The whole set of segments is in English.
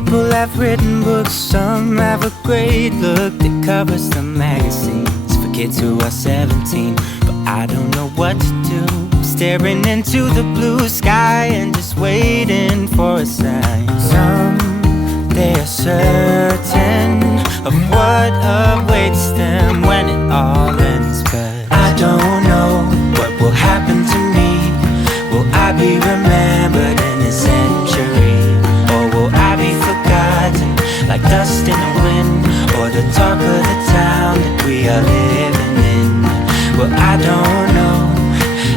people have written books, some have a great look that covers the magazines for kids who are 17. But I don't know what to do, staring into the blue sky and just waiting for a sign. Some, they are certain of what awaits them when it all ends. But I don't know what will happen to me. Will I be remembered in a century? Or will I be forgotten like dust in the wind? Or the talk of the town that we are living in? Well, I don't know,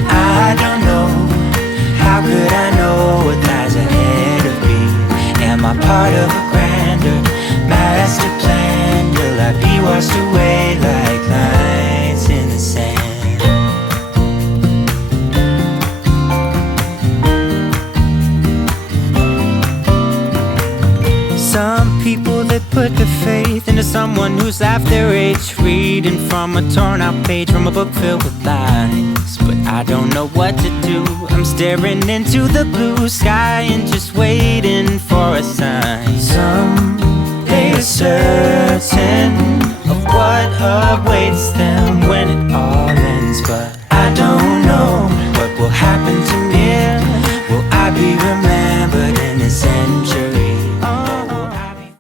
I don't know. How could I know what lies ahead of me? Am I part of a grander master plan? Will I be washed away like lines in the sand? Some people that put their faith into someone who's half their age, reading from a torn out page from a book filled with lies. But I don't know what to do. I'm staring into the blue sky and just waiting for a sign. Some, they are certain of what awaits them when it